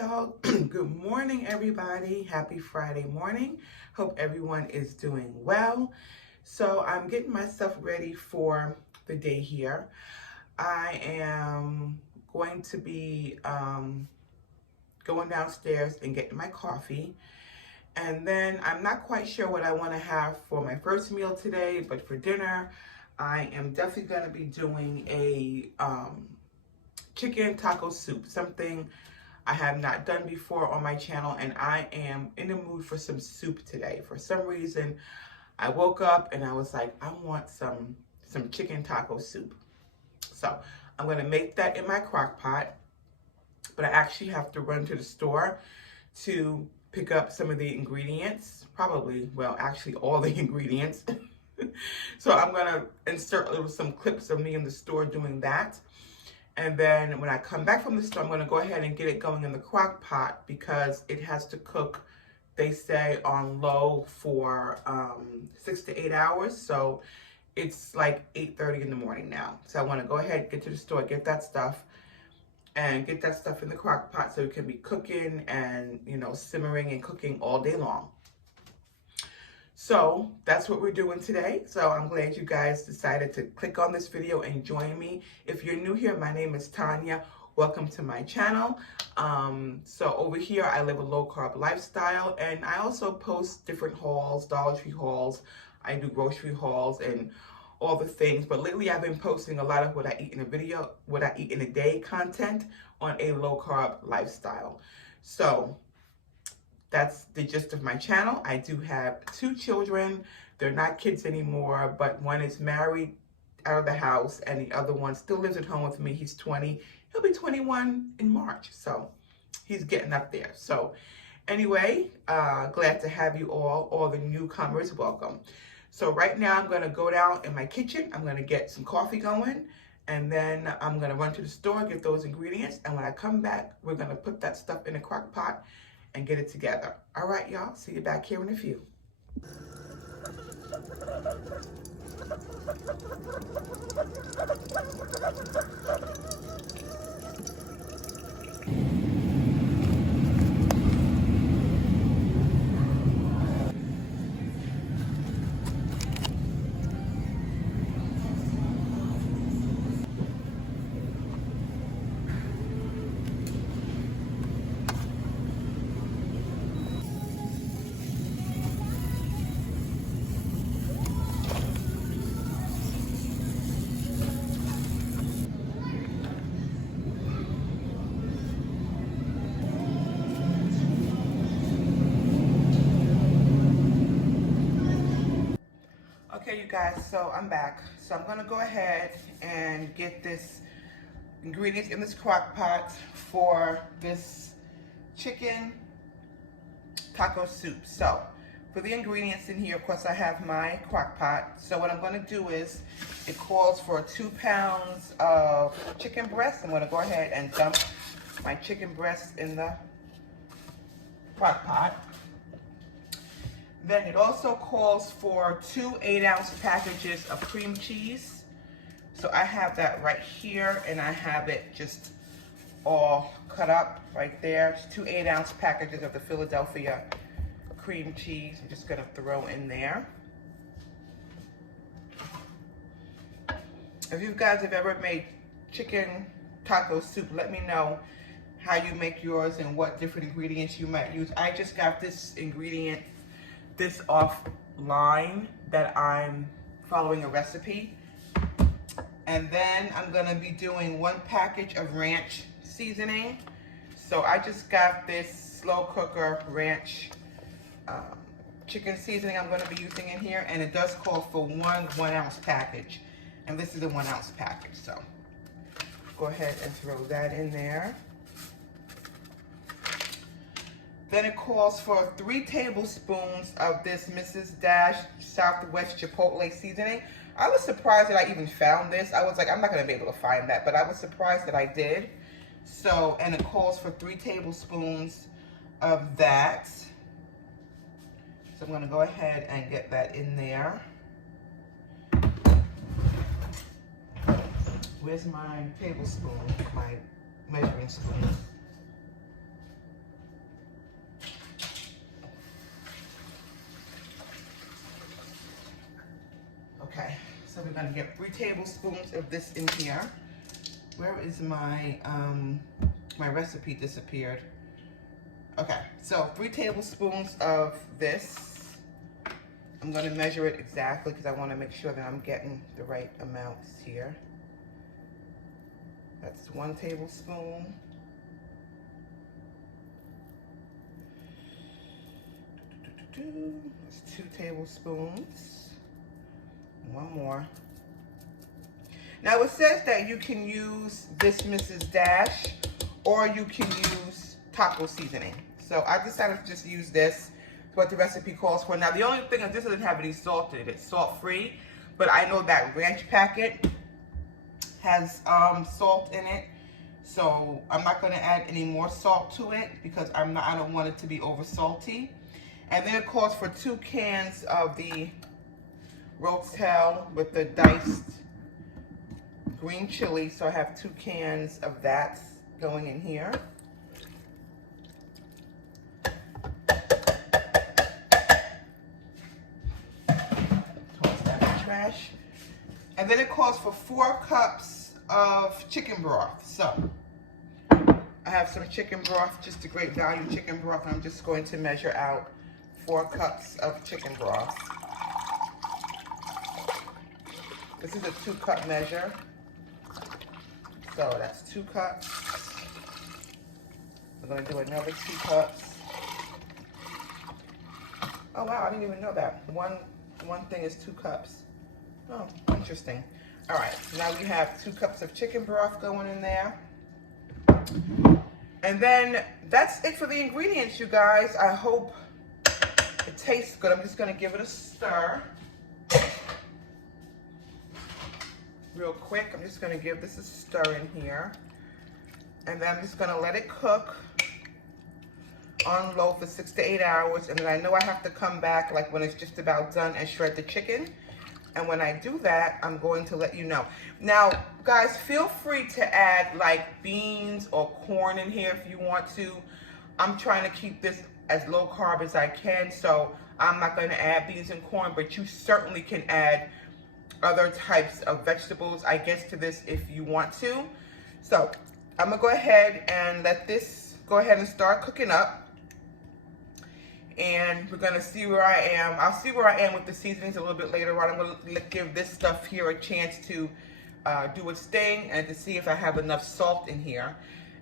y'all. Good morning, everybody. Happy Friday morning. Hope everyone is doing well. So I'm getting myself ready for the day here. I am going to be going downstairs and getting my coffee. And then I'm not quite sure what I want to have for my first meal today, but for dinner, I am definitely going to be doing a chicken taco soup, something I have not done before on my channel, and I am in the mood for some soup today. For some reason, I woke up and I was like, I want some chicken taco soup. So I'm gonna make that in my crock pot, but I actually have to run to the store to pick up some of the ingredients, probably, well, actually all the ingredients. So I'm gonna insert some clips of me in the store doing that. And then when I come back from the store, I'm going to go ahead and get it going in the crock pot because it has to cook, they say, on low for 6 to 8 hours. So it's like 8:30 in the morning now. So I want to go ahead, get to the store, get that stuff, and get that stuff in the crock pot so it can be cooking and, you know, simmering and cooking all day long. So that's what we're doing today. So I'm glad you guys decided to click on this video and join me. If you're new here, my name is Tanya. Welcome to my channel. So over here, I live a low carb lifestyle, and I also post different hauls, Dollar Tree hauls. I do grocery hauls and all the things. But lately, I've been posting a lot of what I eat in a video, what I eat in a day content on a low carb lifestyle. So that's the gist of my channel. I do have 2 children. They're not kids anymore, but one is married out of the house and the other one still lives at home with me. He's 20. He'll be 21 in March. So he's getting up there. So anyway, glad to have you all the newcomers, welcome. So right now I'm gonna go down in my kitchen. I'm gonna get some coffee going, and then I'm gonna run to the store, get those ingredients. And when I come back, we're gonna put that stuff in a crock pot and get it together. All right, y'all, see you back here in a few. Okay, you guys, so I'm back. So I'm gonna go ahead and get this ingredients in this crock pot for this chicken taco soup. So for the ingredients in here, of course, I have my crock pot. So what I'm gonna do is, it calls for 2 pounds of chicken breast. I'm gonna go ahead and dump my chicken breast in the crock pot. Then it also calls for 2 8-ounce packages of cream cheese. So I have that right here, and I have it just all cut up right there. It's 2 8-ounce packages of the Philadelphia cream cheese. I'm just gonna throw in there. If you guys have ever made chicken taco soup, let me know how you make yours and what different ingredients you might use. I just got this ingredient offline that I'm following a recipe. And then I'm gonna be doing 1 package of ranch seasoning. So I just got this slow cooker ranch chicken seasoning I'm gonna be using in here, and it does call for 1 ounce package. And this is a 1 ounce package, so go ahead and throw that in there. Then it calls for 3 tablespoons of this Mrs. Dash Southwest Chipotle seasoning. I was surprised that I even found this. I was like, I'm not gonna be able to find that, but I was surprised that I did. So, and it calls for 3 tablespoons of that. So I'm gonna go ahead and get that in there. Where's my tablespoon, my measuring spoon? So we're gonna get 3 tablespoons of this in here. Where is my, my recipe disappeared. Okay, so 3 tablespoons of this. I'm gonna measure it exactly because I wanna make sure that I'm getting the right amounts here. That's 1 tablespoon. That's 2 tablespoons. 1 more. Now it says that you can use this Mrs. Dash or you can use taco seasoning. So I decided to just use this, what the recipe calls for. Now the only thing is this doesn't have any salt in it. It's salt free, but I know that ranch packet has salt in it. So I'm not gonna add any more salt to it because I don't want it to be over salty. And then it calls for 2 cans of the rotel with the diced green chili. So I have 2 cans of that going in here. Toss that in the trash. And then it calls for 4 cups of chicken broth. So I have some chicken broth, just a great value chicken broth. I'm just going to measure out 4 cups of chicken broth. This is a 2-cup measure. So that's 2 cups. We're gonna do another 2 cups. Oh wow, I didn't even know that. One thing is 2 cups. Oh, interesting. All right, now we have 2 cups of chicken broth going in there. And then that's it for the ingredients, you guys. I hope it tastes good. I'm just gonna give it a stir. Real quick, I'm just gonna give this a stir in here. And then I'm just gonna let it cook on low for 6 to 8 hours. And then I know I have to come back like when it's just about done and shred the chicken. And when I do that, I'm going to let you know. Now, guys, feel free to add like beans or corn in here if you want to. I'm trying to keep this as low carb as I can, so I'm not gonna add beans and corn, but you certainly can add other types of vegetables, I guess, to this if you want to. So I'm gonna go ahead and let this go ahead and start cooking up. And we're gonna see where I am. I'll see where I am with the seasonings a little bit later on. I'm gonna give this stuff here a chance to do its thing and to see if I have enough salt in here.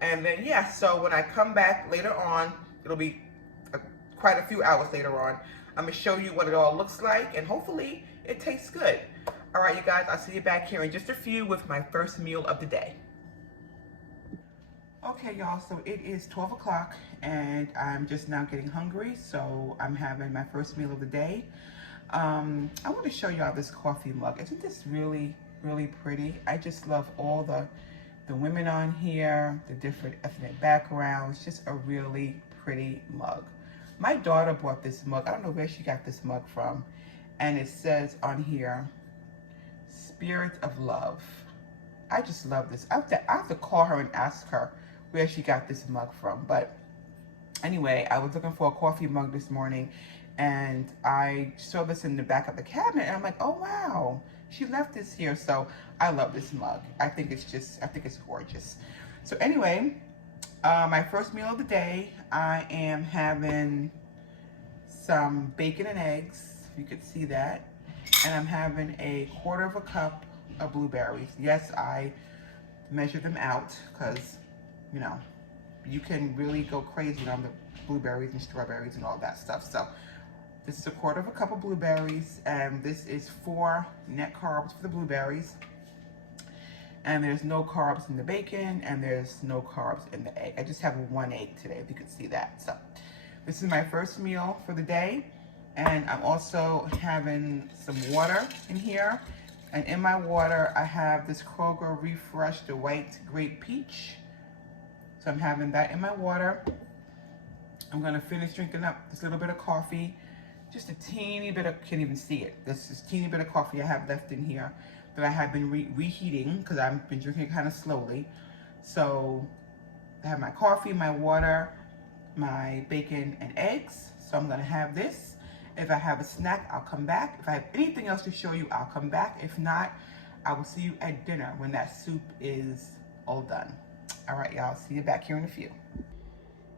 And then, yeah, so when I come back later on, it'll be quite a few hours later on, I'm gonna show you what it all looks like, and hopefully it tastes good. All right, you guys, I'll see you back here in just a few with my first meal of the day. Okay, y'all, so it is 12 o'clock and I'm just now getting hungry, so I'm having my first meal of the day. I want to show y'all this coffee mug. Isn't this really, really pretty? I just love all the women on here, the different ethnic backgrounds, just a really pretty mug. My daughter bought this mug. I don't know where she got this mug from. And it says on here, Spirit of Love. I just love this. I have to call her and ask her where she got this mug from. But anyway, I was looking for a coffee mug this morning and I saw this in the back of the cabinet and I'm like, oh wow, she left this here. So I love this mug. I think it's gorgeous. So anyway, my first meal of the day, I am having some bacon and eggs, if you could see that. And I'm having a 1/4 cup of blueberries. Yes, I measured them out because, you know, you can really go crazy on the blueberries and strawberries and all that stuff. So this is a 1/4 cup of blueberries, and this is 4 net carbs for the blueberries. And there's no carbs in the bacon, and there's no carbs in the egg. I just have 1 egg today, if you could see that. So this is my first meal for the day. And I'm also having some water in here. And in my water, I have this Kroger Refresh, the white grape peach. So I'm having that in my water. I'm gonna finish drinking up this little bit of coffee. Just a teeny bit of, can't even see it. This is a teeny bit of coffee I have left in here that I have been reheating because I've been drinking kind of slowly. So I have my coffee, my water, my bacon and eggs. So I'm gonna have this. If I have a snack, I'll come back. If I have anything else to show you, I'll come back. If not, I will see you at dinner when that soup is all done. All right, y'all, see you back here in a few.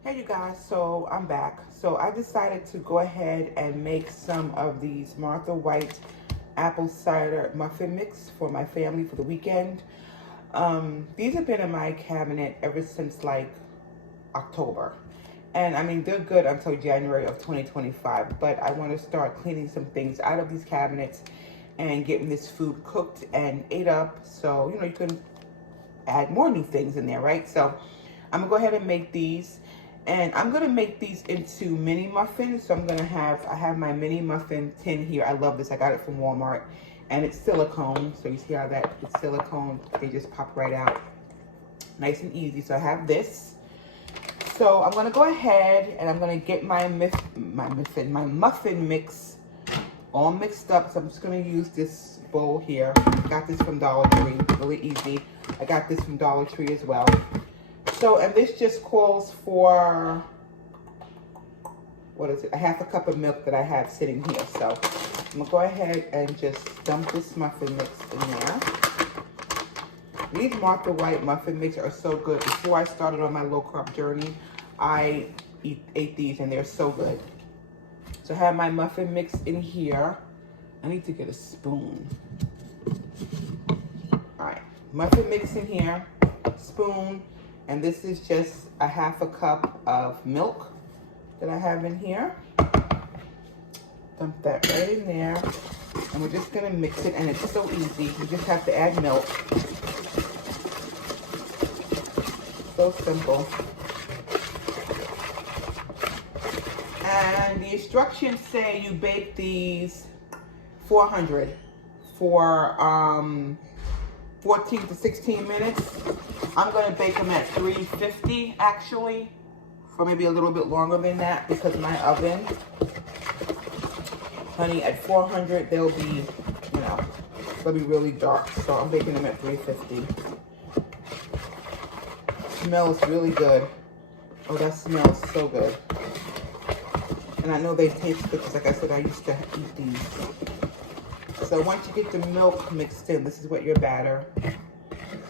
Hey, you guys, so I'm back. So I decided to go ahead and make some of these Martha White apple cider muffin mix for my family for the weekend. These have been in my cabinet ever since like October. And I mean, they're good until January of 2025, but I want to start cleaning some things out of these cabinets and getting this food cooked and ate up. So, you know, you can add more new things in there, right? So I'm gonna go ahead and make these. And I'm gonna make these into mini muffins. So I have my mini muffin tin here. I love this, I got it from Walmart. And it's silicone, so you see how that it's silicone, they just pop right out. Nice and easy, so I have this. So I'm gonna go ahead and I'm gonna get my muffin mix all mixed up. So I'm just gonna use this bowl here. I got this from Dollar Tree, really easy. I got this from Dollar Tree as well. So, and this just calls for, what is it, a half a cup of milk that I have sitting here. So I'm gonna go ahead and just dump this muffin mix in there. These Martha White muffin mix are so good. Before I started on my low carb journey, I ate these and they're so good. So I have my muffin mix in here. I need to get a spoon. All right, muffin mix in here, spoon, and this is just a half a cup of milk that I have in here. Dump that right in there, and we're just gonna mix it, and it's so easy. You just have to add milk. So simple. And the instructions say you bake these 400 for 14 to 16 minutes. I'm going to bake them at 350 actually, for maybe a little bit longer than that, because my oven, honey, at 400 they'll be, you know, they'll be really dark. So I'm baking them at 350. Smells really good. Oh, that smells so good. And I know they taste good because, like I said, I used to eat these. So once you get the milk mixed in, this is what your batter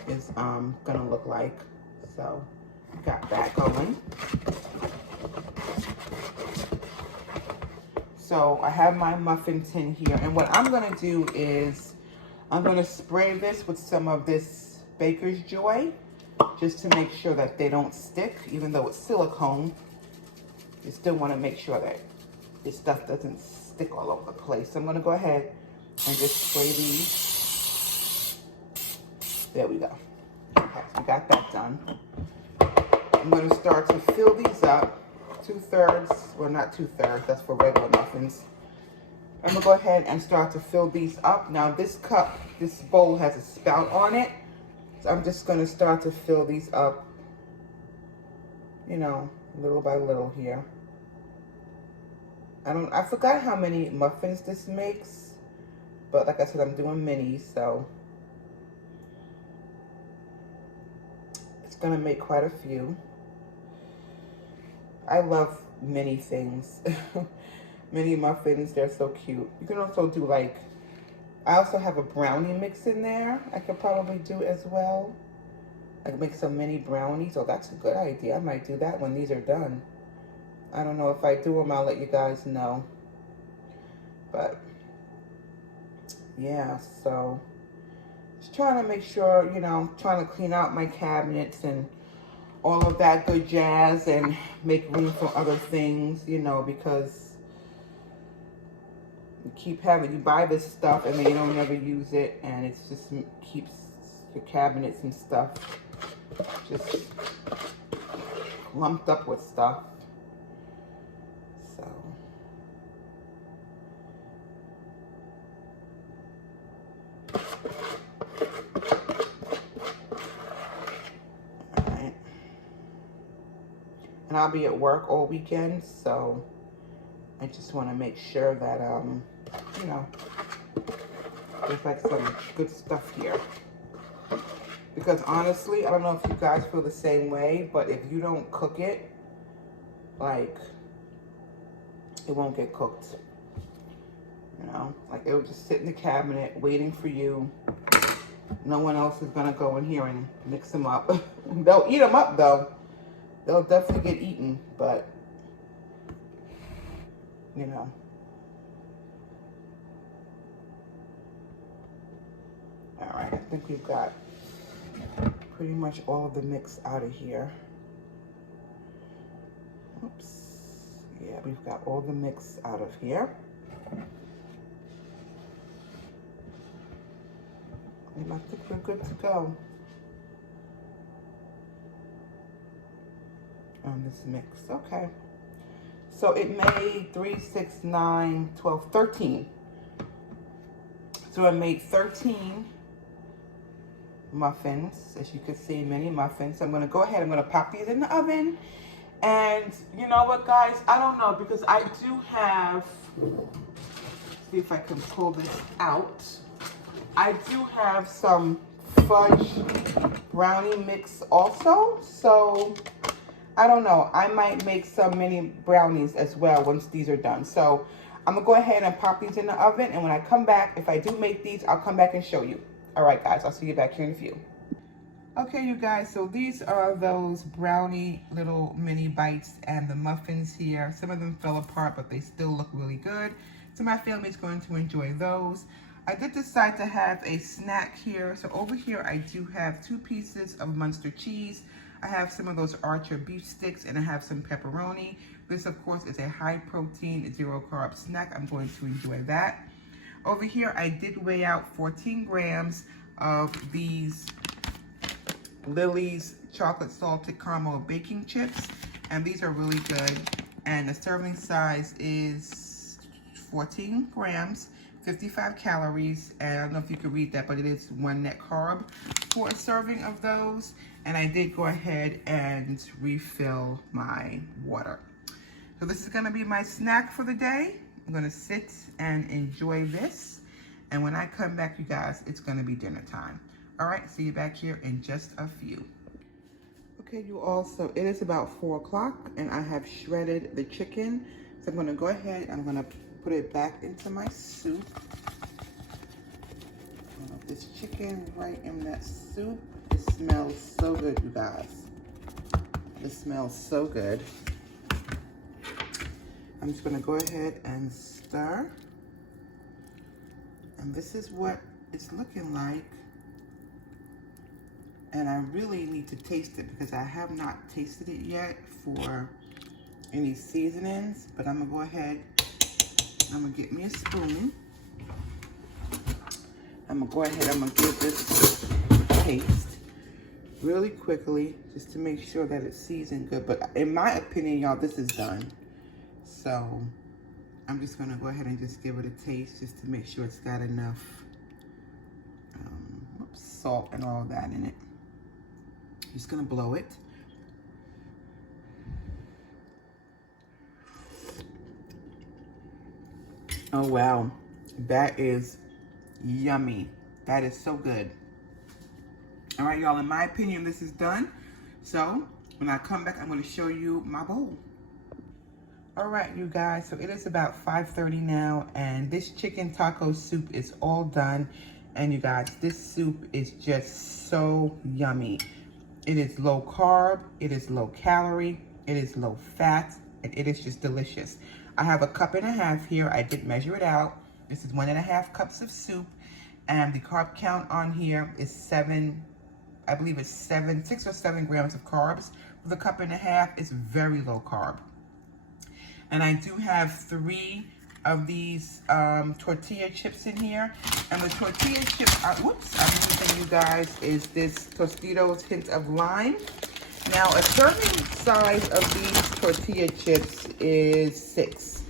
is gonna look like. So got that going. So I have my muffin tin here, and what I'm gonna do is I'm gonna spray this with some of this Baker's Joy, just to make sure that they don't stick. Even though it's silicone, you still want to make sure that this stuff doesn't stick all over the place. So I'm going to go ahead and just spray these. There we go. Okay, so we got that done. I'm going to start to fill these up. 2/3, well, not 2/3, that's for regular muffins. I'm going to go ahead and start to fill these up. Now this cup, this bowl has a spout on it. So I'm just going to start to fill these up, you know, little by little here. I forgot how many muffins this makes, but like I said, I'm doing minis, so it's going to make quite a few. I love mini things. Mini muffins, they're so cute. You can also do like, I also have a brownie mix in there. I could probably do as well. I could make some mini brownies. Oh, that's a good idea. I might do that when these are done. I don't know if I do them, I'll let you guys know. But yeah, so just trying to make sure, you know, trying to clean out my cabinets and all of that good jazz and make room for other things, you know, because you buy this stuff and then you don't ever use it, and it just keeps your cabinets and stuff just lumped up with stuff. So alright. And I'll be at work all weekend, so I just want to make sure that you know, there's like some good stuff here. Because honestly, I don't know if you guys feel the same way, but if you don't cook it, like, it won't get cooked. You know, like it would just sit in the cabinet waiting for you. No one else is gonna go in here and mix them up. They'll eat them up though. They'll definitely get eaten, but you know. All right, I think we've got pretty much all of the mix out of here. Oops. Yeah, we've got all the mix out of here. And I think we're good to go on this mix. Okay. So it made 3, 6, 9, 12, 13. So I made 13 muffins, as you can see, mini muffins. So I'm gonna go ahead, I'm gonna pop these in the oven. And you know what, guys? I don't know, because I do have, see if I can pull this out. I do have some fudge brownie mix also. So I don't know, I might make some mini brownies as well once these are done. So I'm gonna go ahead and pop these in the oven, and when I come back, if I do make these, I'll come back and show you. All right, guys, I'll see you back here in a few. Okay, you guys, so these are those brownie little mini bites and the muffins here. Some of them fell apart, but they still look really good. So my family is going to enjoy those. I did decide to have a snack here. So over here, I do have 2 pieces of Munster cheese. I have some of those Archer beef sticks, and I have some pepperoni. This, of course, is a high protein, 0 carb snack. I'm going to enjoy that. Over here, I did weigh out 14 grams of these Lily's chocolate salted caramel baking chips, and these are really good. And the serving size is 14 grams, 55 calories, and I don't know if you can read that, but it is 1 net carb for a serving of those. And I did go ahead and refill my water. So this is gonna be my snack for the day. I'm gonna sit and enjoy this. And when I come back, you guys, it's gonna be dinner time. All right, see you back here in just a few. Okay, you all, so it is about 4 o'clock, and I have shredded the chicken. So I'm gonna go ahead, I'm gonna put it back into my soup. This chicken right in that soup. It smells so good, you guys. It smells so good. I'm just gonna go ahead and stir. And this is what it's looking like. And I really need to taste it because I have not tasted it yet for any seasonings. But I'm gonna go ahead, I'm gonna get me a spoon. I'm gonna go ahead, I'm gonna give this a taste really quickly just to make sure that it's seasoned good. But in my opinion, y'all, this is done. So I'm just gonna go ahead and just give it a taste just to make sure it's got enough salt and all of that in it. Just gonna blow it. Oh wow, that is yummy. That is so good. All right, y'all, in my opinion, this is done. So when I come back, I'm gonna show you my bowl. All right, you guys, so it is about 5:30 now, and this chicken taco soup is all done. And you guys, this soup is just so yummy. It is low carb, it is low calorie, it is low fat, and it is just delicious. I have a 1.5 cups here. I did measure it out. This is 1.5 cups of soup, and the carb count on here is 7, I believe it's 6 or 7 grams of carbs. For the 1.5 cups, it's very low carb. And I do have 3 of these tortilla chips in here. And the tortilla chips are, whoops, I'm using, you guys, is this Tostitos Hint of Lime. Now, a serving size of these tortilla chips is 6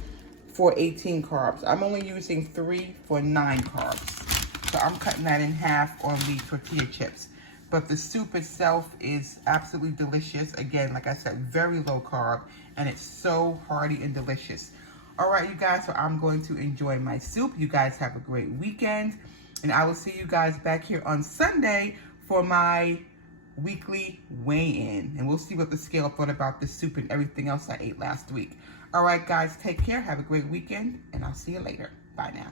for 18 carbs. I'm only using 3 for 9 carbs. So I'm cutting that in half on the tortilla chips. But the soup itself is absolutely delicious. Again, like I said, very low carb, and it's so hearty and delicious. All right, you guys, so I'm going to enjoy my soup. You guys have a great weekend, and I will see you guys back here on Sunday for my weekly weigh-in, and we'll see what the scale thought about this soup and everything else I ate last week. All right, guys, take care. Have a great weekend, and I'll see you later. Bye now.